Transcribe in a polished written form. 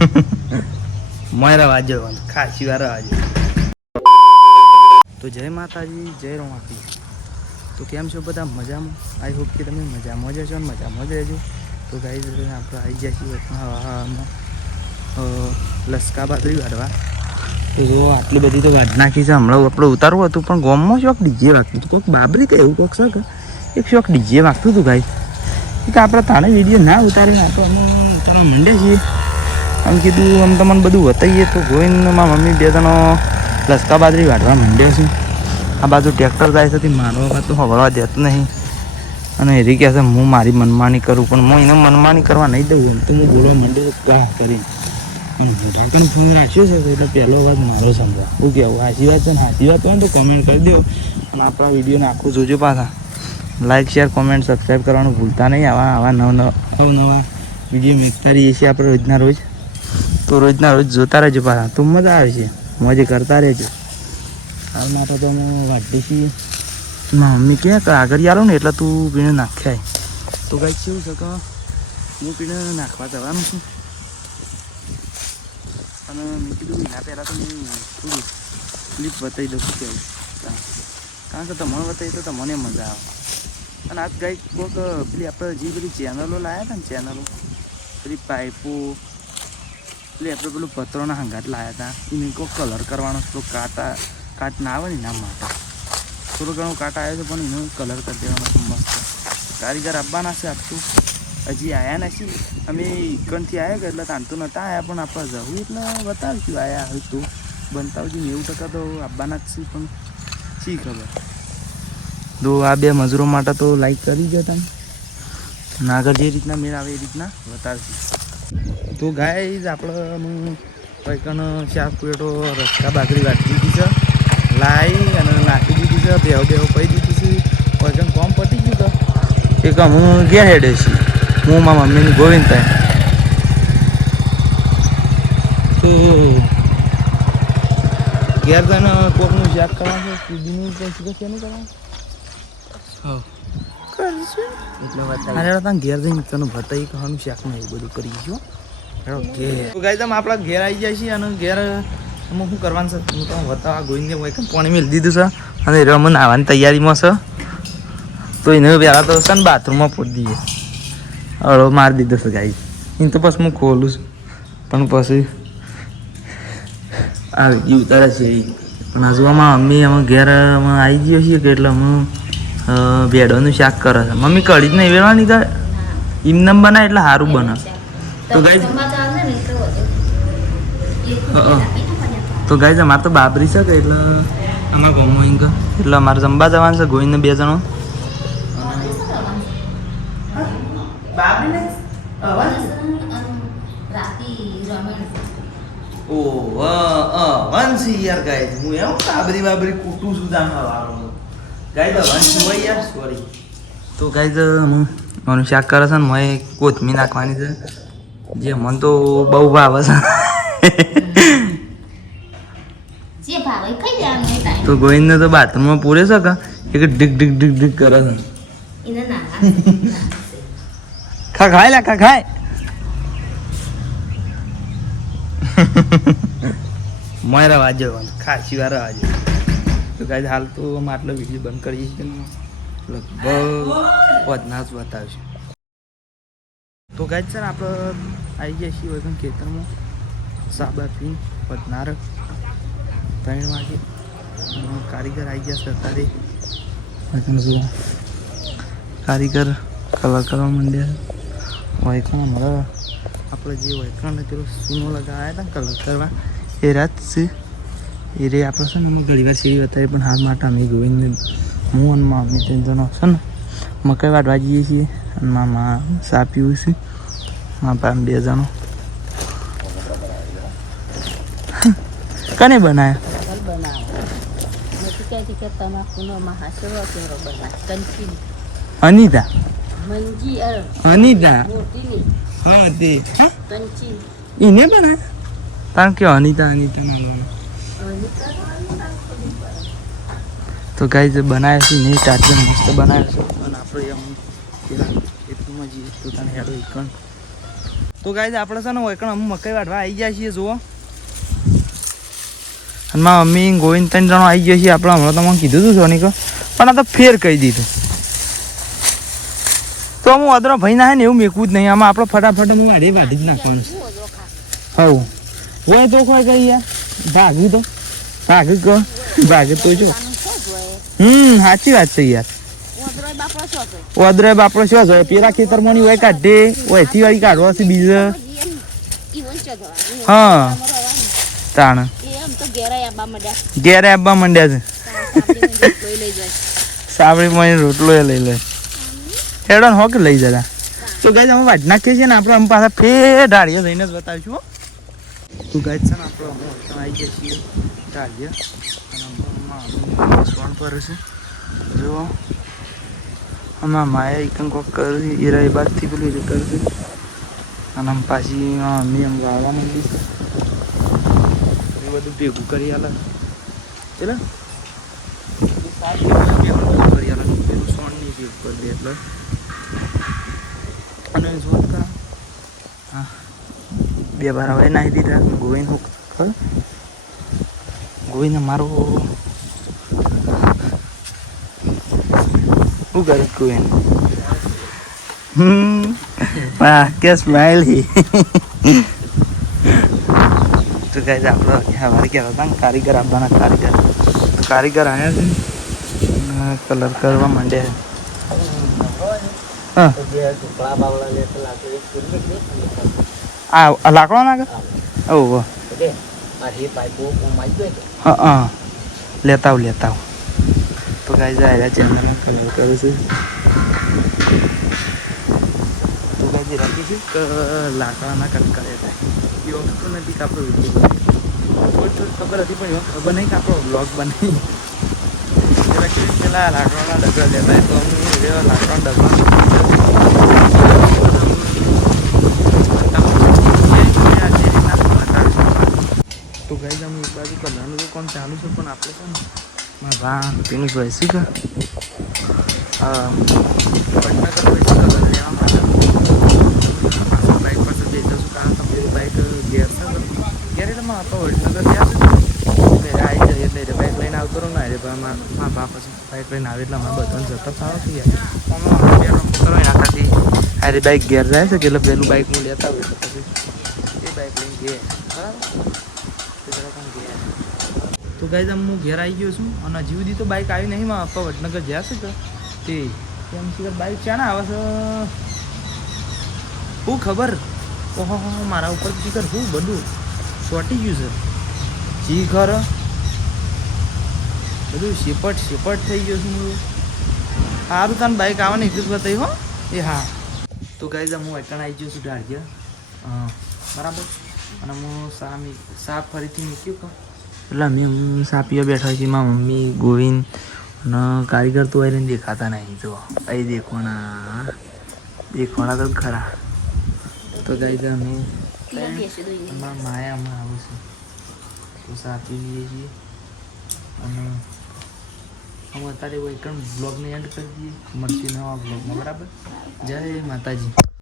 મારા વાજો ખાસી વાર વાજો. તો જય માતાજી, જય રોમાપી. તો કેમ છો બધા? મજામાં? આઈ હોપ કે તમે મજામાં જ છો ને મજામાં જ રહેજો. તો ગાઈસ આપણે આવી ગયા છીએ લસકા બાજરી વાળવા. તો જો આટલી બધી તો વાડ નાખી છે. હમણાં આપણે ઉતારવું હતું પણ ગોમમાં શોખ ડીજે વાગતું હતું. કોઈક બાબરી કે એવું કોઈક છે એક શોખ ડીજે વાગતું હતું ગાઈસ. કે આપણે તાણે વિડીયો ના ઉતારે આપણે અમે ઉતારવા માંડે છીએ. આમ કીધું આમ તમને બધું બતાવીએ. તો ગોવિંદ મારા મમ્મી બે જણો લસકા બાજરી વાઢવા માંડ્યા છે. આ બાજુ ટ્રેક્ટર જાય છે મારવા તો હવળવા દેતું નહીં. અને એરી કહે છે હું મારી મનમાની કરું પણ હું એને મનમાની કરવા નહીં દઉં. એમ તો હું બોલવા માંડ્યો કાહ કરી ઢાંકણ ફોન રાખ્યો છે એટલે પહેલો અવાજ મારો સમજા. શું કહેવું? સાચી વાત છે ને? સાચી વાત હોય ને તો કમેન્ટ કરી દો. અને આપણા વિડીયોને આખું જોજો પાછા. લાઇક શેર કોમેન્ટ સબસ્ક્રાઈબ કરવાનું ભૂલતા નહીં. આવા નવા વિડીયો મેકતા રહીએ છીએ આપણે રોજના રોજ. તો રોજના રોજ જોતા રહેજો પાછા. તો મજા આવે છે, મજે કરતા રહેજો. હાલ માટે તો અમે વાઢીએ છીએ. મારા મમ્મી કહે કે આગળ આવો ને એટલે તું પીણે નાખ્યા. તો કંઈક કેવું છે કે હું પીણે નાખવા જવાનું છું. અને મેં કીધું એના પહેલાં તો હું થોડું ક્લિપ બતાવી દઉં છું કેવું. કારણ કે તમને બતાવી તો તમને મજા આવે. અને આજ કંઈક કોઈક પેલી આપણે જે બધી ચેનલો લાવ્યા હતા ને ચેનલો પેલી પાઇપો પેલી આપણે પેલું પત્રોના હંગાટ લાવ્યા હતા. એને કોઈ કલર કરવાનો થોડો કાટ ના આવે ને એના માટે થોડો ઘણો કાટ આવ્યો છે પણ એનો કલર કરી દેવાનો મસ્ત. કારીગર આવવાના છે આપતું હજી આવ્યા નથી. અમે ઇકનથી આવ્યા એટલે તાન તો નહોતા આવ્યા પણ આપણે જવું એટલે બતાવીશું આવ્યા હોય તો બનતાવજી 90% તો આવવાના જ છે. પણ શી ખબર. તો આ બે મજૂરો માટે તો લાઈક કરી દો તમે. અને આગળ જે રીતના મેળ આવે એ રીતના બતાવીશું. તો ગાઈઝ આપણે કંઈકનો શાક પેટો રસકા બાજરી વાટી દીધી છે. લાવી અને નાખી દીધી છે. બેવ પડી દીધી છે. કંઈકન કોમ પતી ગયું તો એક હું ઘેર હેડે છીએ. હું મારા મમ્મીની ગોવિંદભાઈ. તો ઘેર જઈને કોકનું શાક કરવાનું છે. કુદીનું કંઈ શેનું કરવાનું એટલે ઘેર જઈને તને બતાવી કહાનું શાકનું એવું બધું કરી દઈશું. ગાય તમે આપણા ઘેર આવી જાય છે. અને ઘેર અમે શું કરવાનું છે હું તમે બતાવવા ગોઈને હોય કે પાણી મેળ દીધું છે. અને એ અમે નાહવાની તૈયારીમાં છે. તો એને પહેલાં તો છે ને બાથરૂમમાં પૂરી દઈએ. અળો મારી દીધો છે ગાય. એને તો પછી હું ખોલું છું પણ પછી આવી ઉતારે છે. પણ હજુ આમાં મમ્મી અમે ઘેર અમે આવી જઈએ છીએ કે એટલે અમે ભેડોનું શાક કરે છે. મમ્મી કઢી જ નહીં વેળવાની કરે એમને બનાવે એટલે સારું બને. તો ગાય અમારે તો બાબરી છે કે એટલે અમારા ગામમાં અહીં એટલે અમારે જમવા જવાનું છે. ગોઈને બે જણો વંશી યાર ગાય હું એમ બાબરી કૂટું છું ગાય તો વંશ હોય યાર સોરી. તો ગાય હું મારું શાક કરે છે ને મેં કોથમી નાખવાની છે જે મને તો બહુ ભાવે છે. તો ગોવિંદને તો બાથરૂમમાં પૂરે છે કે એક ઢીક ઢીક ઢીક ઢીક કરે છે. ખાય લા ખાય મારા વાજો ખાસી વાર વાજો. તો ગાય હાલ તો અમે આટલો વિડીયો બંધ કરીએ છીએ. લગભગ વધના જ બતાવશું. તો ગાય છે ને આપણે આવી ગયા છીએ હોય ખેતરમાં સાબા પી વધનાર 3 વાગે. કારીગર આવી ગયા છે અત્યારે. કારીગર કલર કરવા માંડ્યા. વૈકણ અમારા આપણે જે વૈકણ પેલો સૂનો લગાવ્યા હતા કલર કરવા એ રાત છે. એ રે આપણે છે ને અમે ઘણી વાર સીવી બતાવી પણ હાલ માટે અમે ગોવિંદને હું અને મમ્મી 3 જણો છે ને મકાઈ વાટવા જઈએ છીએ. અને મામા ચા પીવું છે. મારા બા 2 જણો કને બનાયા? અનિતા અનિતા હા તે એને બનાયા કારણ કે અનિતા ના તો ગાય જે બનાવ્યા છે ને ચાર્જર મસ્ત બનાવ્યા છે. અને આપણે એમ પેલા એટલુંમાં જઈએ તો તને હેડો એકણ તો ગાઈઝ આપણે છે ને એકણ અમે મકાઈ વાઢવા આવી ગયા છીએ જુઓ. અને મારા મમ્મી ગોવિંદ 3 જણો આવી ગયા છીએ આપણે. હમણાં તમને કીધું હતું સોનિક, પણ આ તો ફેર કહી દીધું. તો હું અદરો ભાઈ ના ને એવું મેકવું જ નહીં. આમાં આપણે ફટાફટ હું વાઢી જ નાખવાનું છે. હવ હોય તો કોઈ કઈ યાર ભાગ્યું તો ભાગે તો જો. સાચી વાત છે યાર. ઓદરો બાપડો શું છે પેલા ખેતરમાં ની હોય કાઢે ઓયથી વાળી કાઢવા છે બીજે. હા તાણ ઘેરે આવવા માંડ્યા છે. સાબડી માં રોટલો લઈ લે હેડો હો કે લઈ જતા. તો ગાય અમે વાઢ નાખીએ છીએ ને આપણે અમે પાછા ફેર ઢાળીએ લઈને જ બતાવીશું. તો ગાય છે ને આપણે આવી ગયા છીએ ઢાળીએ અને સોન પર છે જો આમાં માયા એકન કોક કરી ઈરા એ બાદથી પેલું એ કરશે. અને આમ પાછી મમ્મી આમ વાળવા માંડી છે. એ બધું ભેગું કરી આલે એટલે કરી આલે પેલું સોન ની ભેગું કરી દે એટલે. અને જોત કરા હા 2 બાર હવે નાહી દીધા. ગોવિંદ હું ગોવિંદ મારો શું કરે ગોવિંદ? કે સ્માઈલ હી. તો ગાઈઝ આપણે સવારે કહેતા હતા ને કારીગર આપવાના. કારીગર આવ્યા છે કલર કરવા માંડ્યા. હા આ લાકડો નાખે. ઓહો હા લેતા આવ. તો ગાઈઝ આવ્યા ચેનલમાં કલર કરે છે. તો ગાઈઝ રાખી છે કે લાકડાના કટકારે થાય એ વખત નથી કે આપણો વિડીયો થોડી ખબર હતી પણ એ ખબર નહીં કે આપણો બ્લોગ બનાવી. પેલા લાકડાના ડગરા લેતા તો લાકડાના ડગરા તો ગાઈઝ અમે એક બાજુ કલરનું કામ ચાલુ છે પણ આપણે છે ને મારા તેનું વૈસી કે વડનગર વૈસી કલર લેવા માટે બાઇક પાસે બેઠું છું. કારણ કે બાઇક ઘેર છે ઘેર એટલે મારા તો વડનગર ગયા છે આવી જાય એટલે બાઇક લઈને આવતો રહું ને એટલે મારા બાપ પછી બાઇક લઈને આવે એટલે અમારે બધાને જતા સારો થઈ જાય. કરો એના ખાતી અરે બાઇક ઘેર જાય છે કે એટલે પેલું બાઇક હું લેતા હોય પછી એ બાઇક લઈને ઘેર બરાબર. તો ગાઈઝ હું ઘેર આવી ગયો છું અને હજી સુધી તો બાઇક આવી નહીં. મારા પપ્પા વડનગર જ્યાં છે કે તે એમ શીખર બાઇક ચાણા આવે છે શું ખબર. ઓહો મારા ઉપર શીખર શું બધું ચોટી ગયું છે શીખર બધું શેપટ થઈ ગયું છે. સારું તાને બાઇક આવવાની એટલું જ બતાવી હો એ હા. તો ગાઈઝ હું એકણ આવી ગયો છું ઢાળિયા બરાબર. અને હું સાપ ફરીથી મૂક્યું કે એટલે અમે સા પીવા બેઠા છીએ. મારા મમ્મી ગોવિંદ અને કારીગર તો આવીને દેખાતા નહીં. તો અહીં દેખવાના તો ખરા. તો ગાઈઝ અમે માયામાં આવું છું તો સા પી લઈએ છીએ અને અમે અત્યારે એકણ બ્લોગને એન્ડ કરી દઈએ. મળશે નવા બ્લોગમાં બરાબર. જય માતાજી.